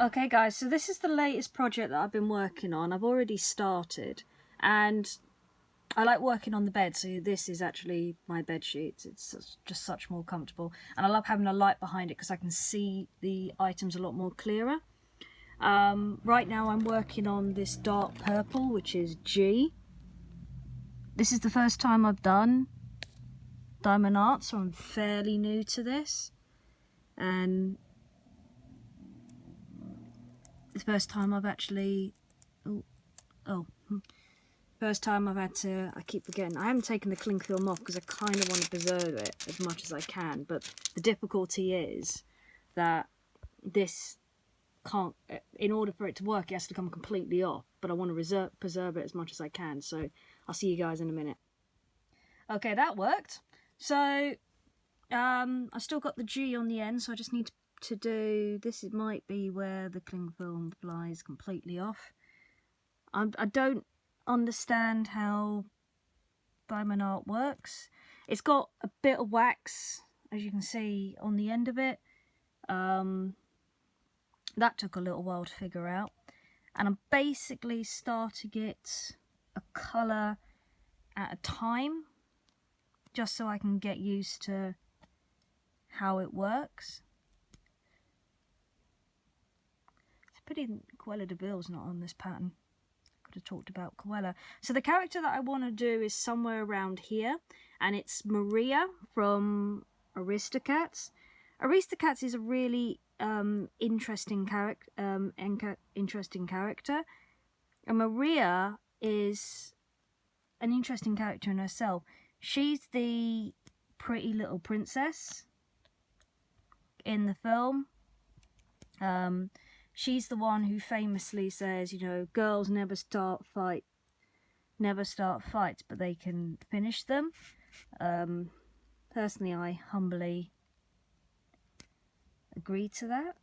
Okay guys, so this is the latest project that I've been working on. I've already started, and I like working on the bed, so this is actually my bed sheet. It's just such more comfortable, and I love having a light behind it because I can see the items a lot more clearer. Right now I'm working on this dark purple, which is G. This is the first time I've done diamond art, so I'm fairly new to this, and the first time I've actually first time I've had to, I keep forgetting, I haven't taken the cling film off because I kind of want to preserve it as much as I can, but the difficulty is that this can't, in order for it to work, it has to come completely off, but I want to preserve it as much as I can, so I'll see you guys in a minute. Okay, that worked. So I still got the G on the end, so I just need to do this. It might be where the cling film flies completely off. I don't understand how diamond art works. It's got a bit of wax, as you can see, on the end of it. That took a little while to figure out, and I'm basically starting it a colour at a time, just so I can get used to how it works. It's a pity Cruella de Vil's not on this pattern. Could have talked about Cruella. So the character that I want to do is somewhere around here, and it's Maria from Aristocats. Aristocats is a really interesting character, and Maria is an interesting character in herself. She's the pretty little princess in the film. She's the one who famously says, you know, girls never start fights, but they can finish them. Personally, I humbly agree to that.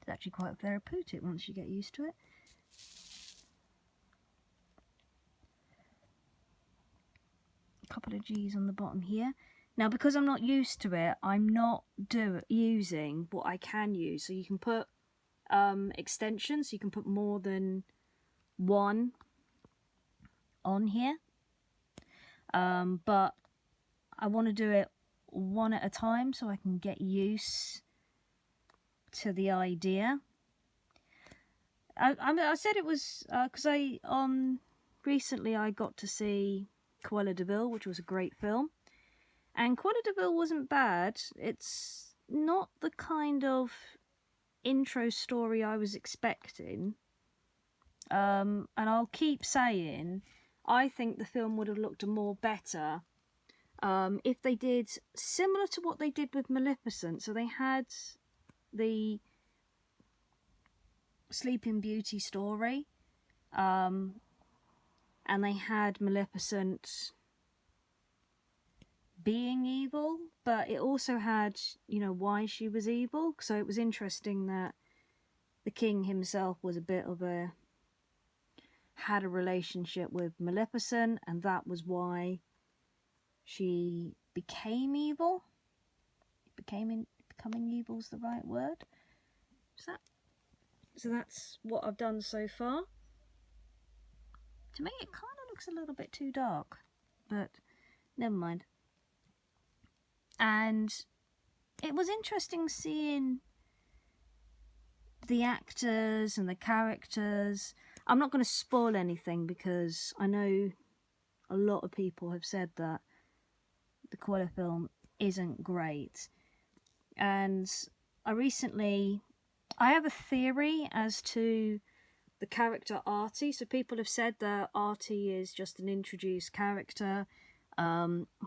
It's actually quite therapeutic once you get used to it. A couple of G's on the bottom here. Now, because I'm not used to it, I'm not using what I can use. So you can put extensions, so you can put more than one on here. But I want to do it one at a time so I can get used to the idea. I said it was because recently I got to see Cruella de Vil, which was a great film. And Cruella de Vil wasn't bad. It's not the kind of intro story I was expecting. And I'll keep saying, I think the film would have looked more better if they did similar to what they did with Maleficent. So they had the Sleeping Beauty story, and they had Maleficent being evil, but it also had, you know, why she was evil. So it was interesting that the king himself was had a relationship with Maleficent, and that was why she became evil. Becoming evil's the right word. So that's what I've done so far. To me, it kind of looks a little bit too dark, but never mind. And it was interesting seeing the actors and the characters. I'm not going to spoil anything because I know a lot of people have said that the Cruella film isn't great. And I have a theory as to the character Artie. So people have said that Artie is just an introduced character.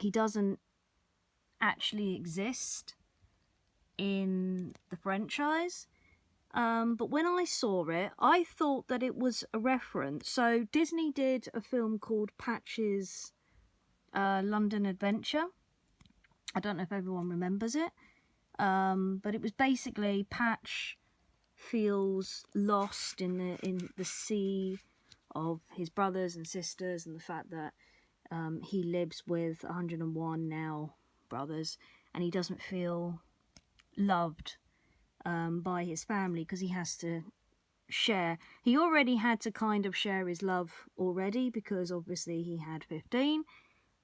He doesn't actually exist in the franchise. But when I saw it, I thought that it was a reference. So Disney did a film called Patch's London Adventure. I don't know if everyone remembers it. But it was basically Patch feels lost in the sea of his brothers and sisters, and the fact that he lives with 101 now brothers, and he doesn't feel loved by his family, because he has to share. He already had to kind of share his love already, because obviously he had 15,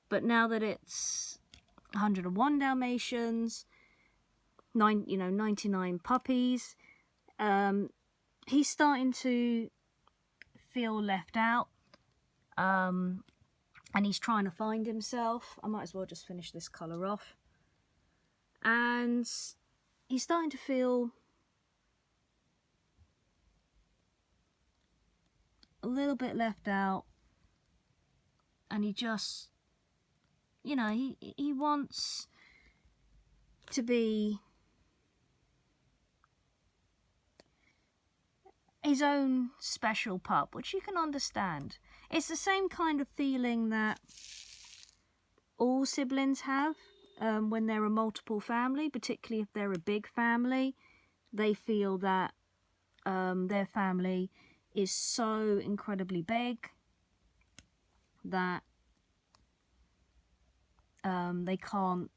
but now that it's 101 Dalmatians, 99 puppies, he's starting to feel left out, and he's trying to find himself. I might as well just finish this colour off. And he's starting to feel a little bit left out, and he just, he wants to be his own special pup, which you can understand. It's the same kind of feeling that all siblings have when they're a multiple family, particularly if they're a big family. They feel that their family is so incredibly big that they can't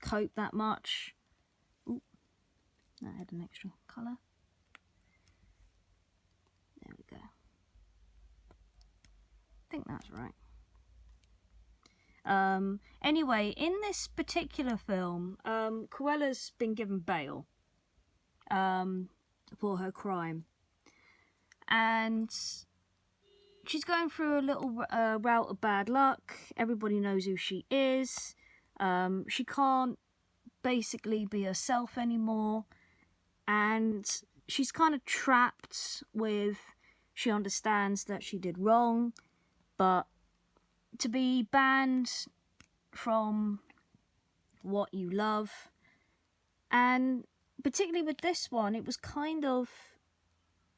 cope that much. Ooh, that had an extra colour. There we go. I think that's right. Anyway, in this particular film, Cruella's been given bail for her crime, and she's going through a little route of bad luck. Everybody knows who she is. She can't basically be herself anymore, and she's kind of trapped with, she understands that she did wrong, but to be banned from what you love, and particularly with this one, it was kind of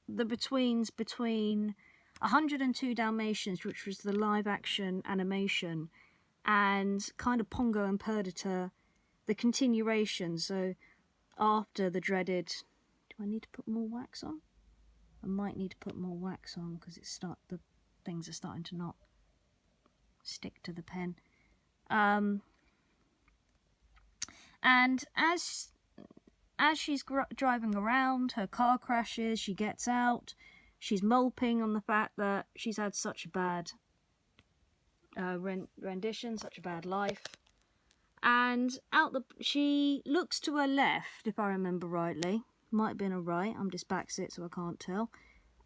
the betweens between 102 Dalmatians, which was the live action animation, and kind of Pongo and Perdita, the continuation. So after the dreaded, do I need to put more wax on? I might need to put more wax on because the things are starting to not stick to the pen. And as she's driving around, her car crashes, she gets out, she's moping on the fact that she's had such a bad rendition, such a bad life. And she looks to her left, if I remember rightly. Might have been her right, I'm dyslexic so I can't tell.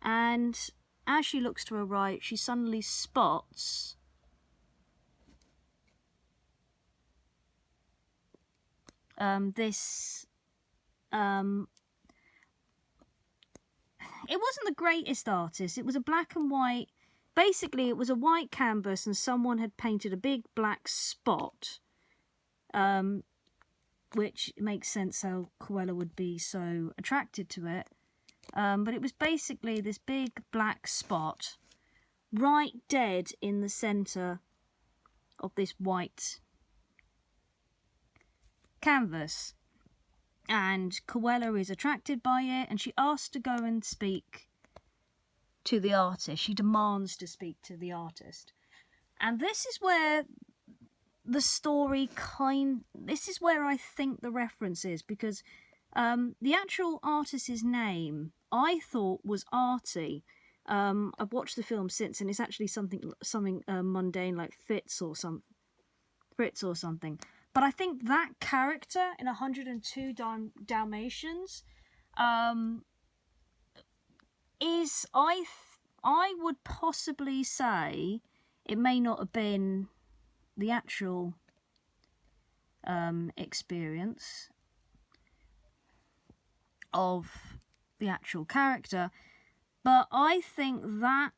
And as she looks to her right, she suddenly spots this it wasn't the greatest artist. It was a black and white, basically it was a white canvas and someone had painted a big black spot, which makes sense how Cruella would be so attracted to it. But it was basically this big black spot right dead in the centre of this white canvas, and Cruella is attracted by it, and she asks to go and speak to the artist. She demands to speak to the artist, and this is where the story this is where I think the reference is, because the actual artist's name I thought was Artie. I've watched the film since, and it's actually something mundane like Fritz or something. But I think that character in 102 Dalmatians is, I would possibly say, it may not have been the actual experience of the actual character, but I think that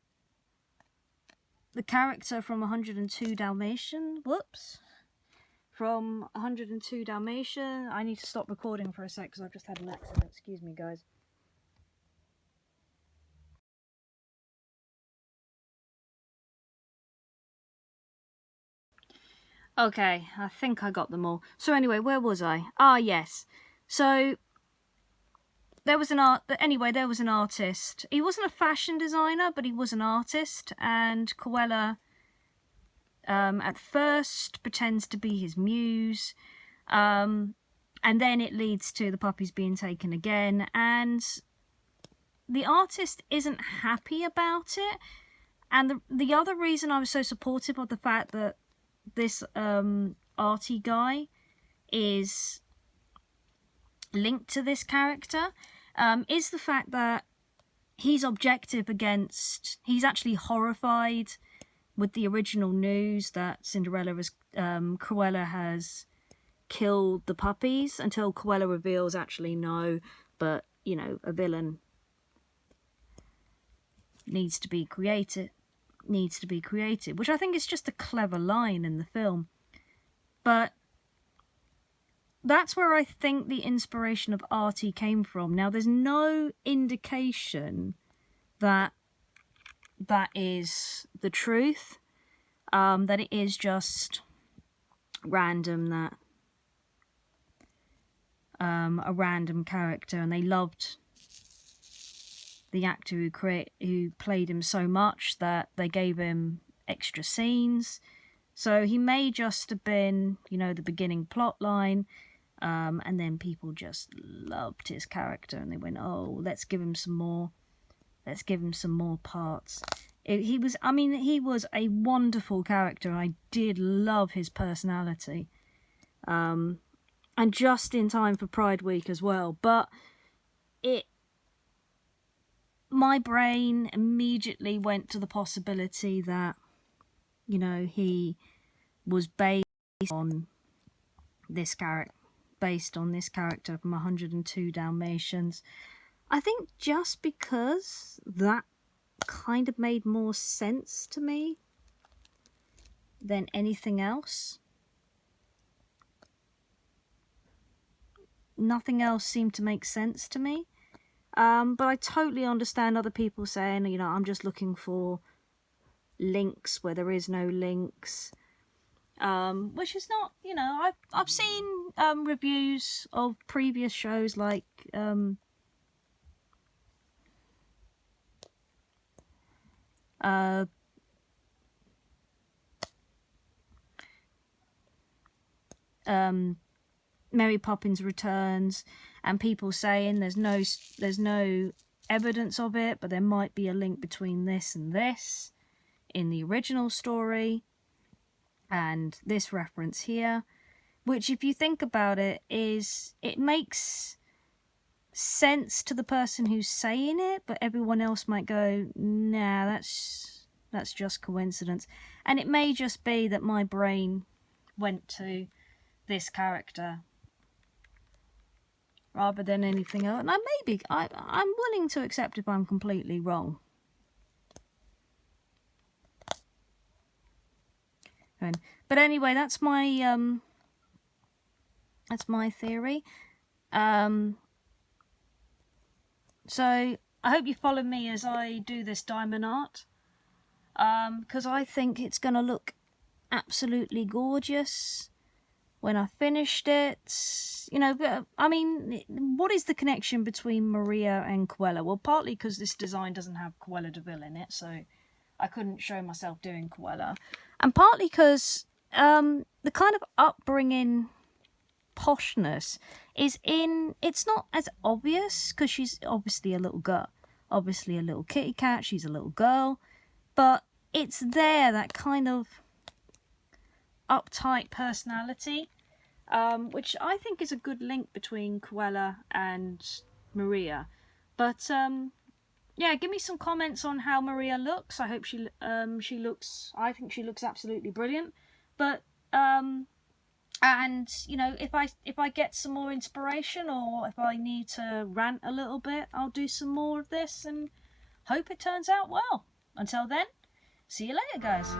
the character from 102 Dalmatian, from 102 Dalmatian, I need to stop recording for a sec because I've just had an accident, excuse me guys. Okay, I think I got them all. So anyway, where was I? Ah, yes. So there was an artist. He wasn't a fashion designer, but he was an artist, and Cruella at first pretends to be his muse, and And then it leads to the puppies being taken again, and the artist isn't happy about it. And the other reason I was so supportive of the fact that this arty guy is linked to this character is the fact that he's objective against... He's actually horrified with the original news that Cruella has killed the puppies, until Cruella reveals actually no, but, you know, a villain needs to be created, which I think is just a clever line in the film. But that's where I think the inspiration of Artie came from. Now, there's no indication that that is the truth, that it is just random, that a random character, and they loved the actor who played him so much that they gave him extra scenes. So he may just have been, you know, the beginning plot line, and then people just loved his character and they went, oh, let's give him some more parts. He was a wonderful character. I did love his personality, and just in time for Pride Week as well. But my brain immediately went to the possibility that, you know, he was based on this character from 102 Dalmatians. I think just because that kind of made more sense to me than anything else. Nothing else seemed to make sense to me. But I totally understand other people saying, you know, I'm just looking for links where there is no links. Which is not, you know, I've seen reviews of previous shows like Mary Poppins Returns, and people saying there's no evidence of it, but there might be a link between this and this in the original story and this reference here, which, if you think about it, it makes sense to the person who's saying it, but everyone else might go, nah, that's just coincidence. And it may just be that my brain went to this character rather than anything else. And I'm willing to accept if I'm completely wrong. But anyway, that's my theory. So I hope you follow me as I do this diamond art, because I think it's going to look absolutely gorgeous when I finished it. You know, I mean, what is the connection between Maria and Cruella? Well, partly because this design doesn't have Cruella de Vil in it, so I couldn't show myself doing Cruella. And partly because the kind of upbringing poshness is it's not as obvious, because she's obviously a little girl, obviously a little kitty cat, she's a little girl, but it's there, that kind of uptight personality, which I think is a good link between Cruella and Maria. But yeah, give me some comments on how Maria looks. I hope she looks, I think she looks absolutely brilliant. But and you know, if I get some more inspiration, or if I need to rant a little bit, I'll do some more of this and hope it turns out well. Until then, see you later, guys.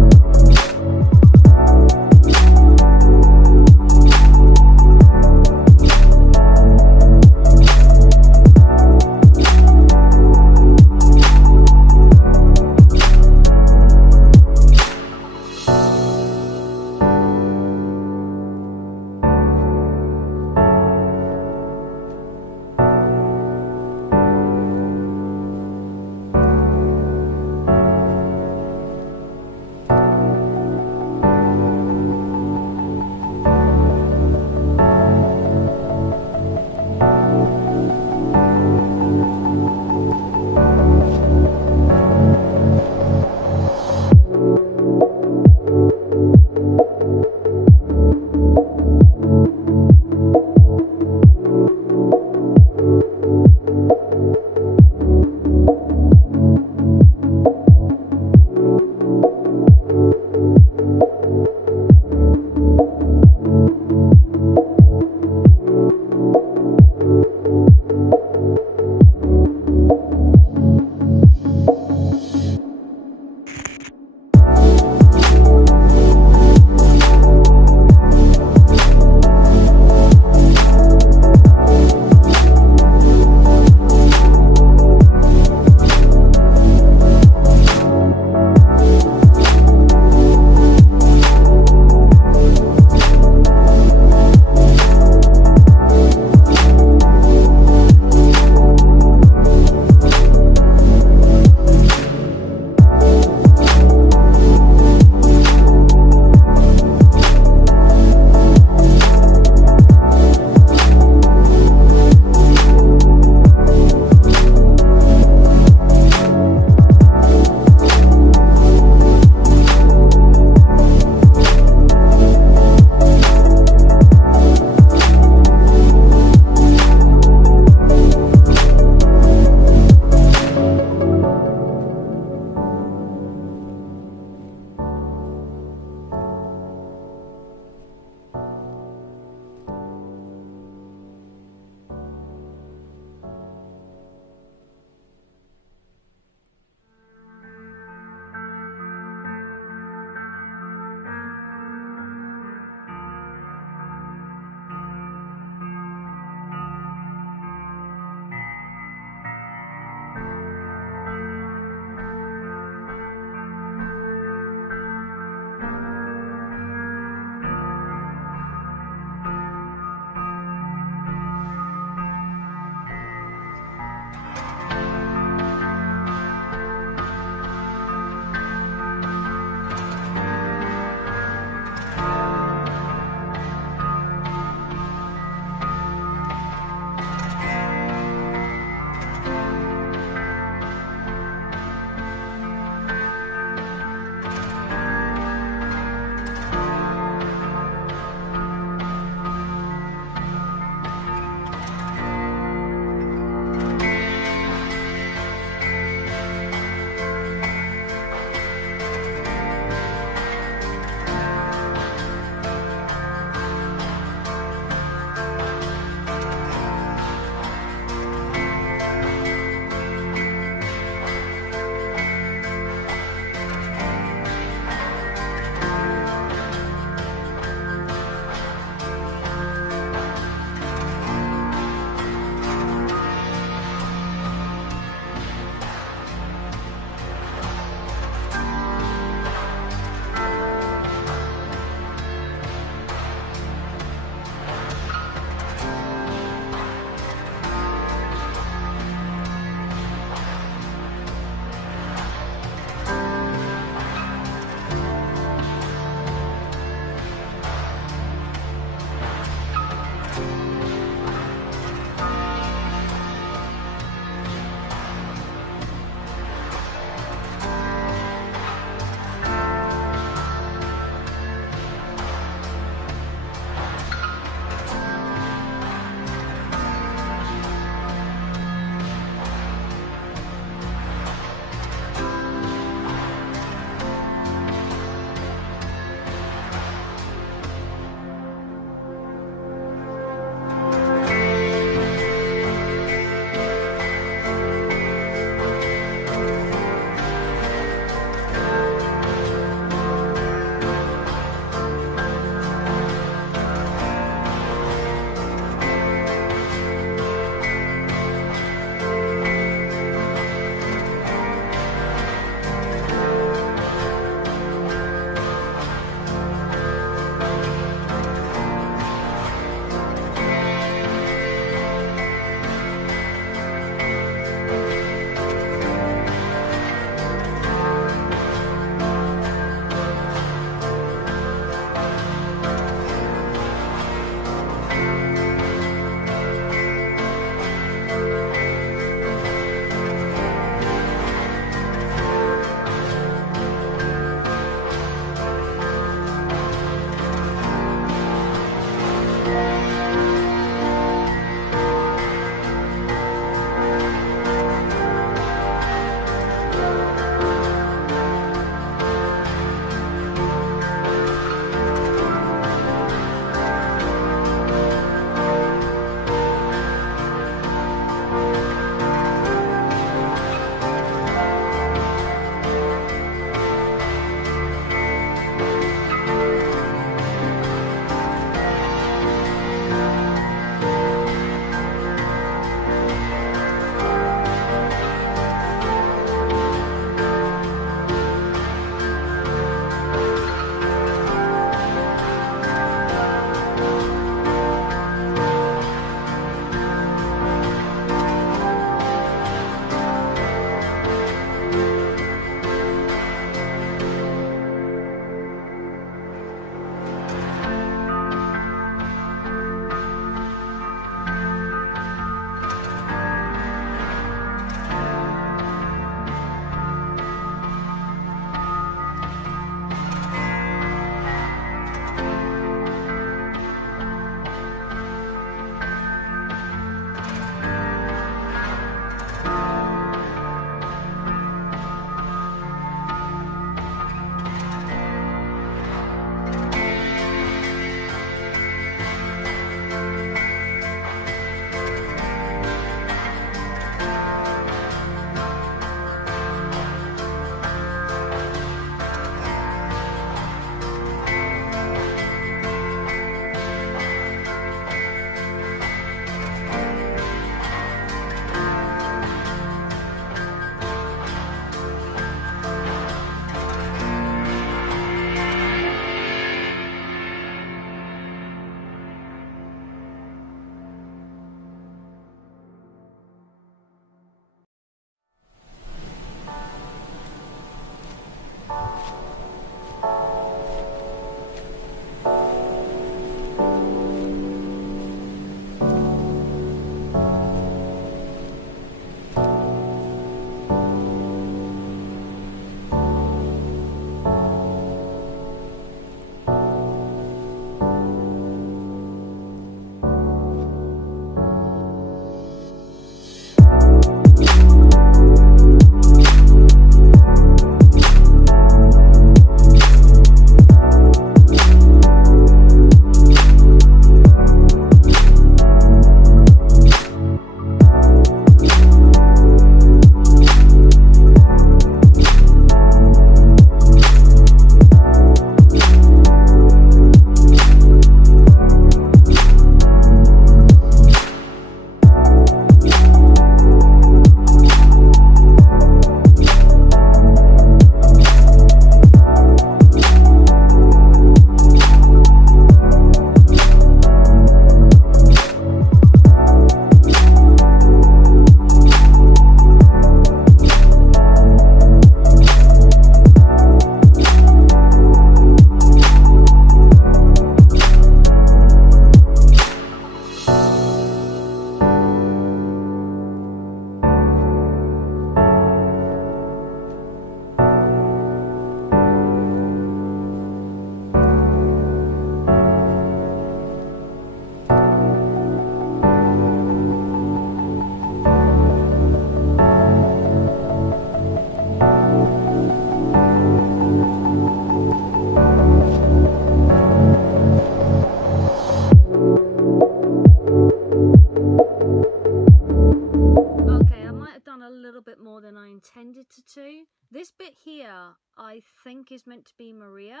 to two. This bit here, I think, is meant to be Maria,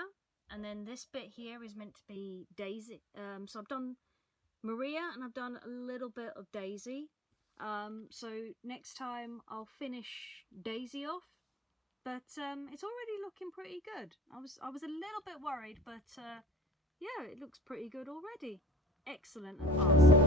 and then this bit here is meant to be Daisy. So I've done Maria and I've done a little bit of Daisy. So next time I'll finish Daisy off, but it's already looking pretty good. I was a little bit worried, but yeah, it looks pretty good already. Excellent and awesome.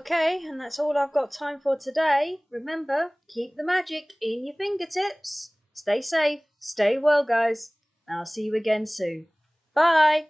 Okay, and that's all I've got time for today. Remember, keep the magic in your fingertips. Stay safe, stay well, guys. And I'll see you again soon. Bye!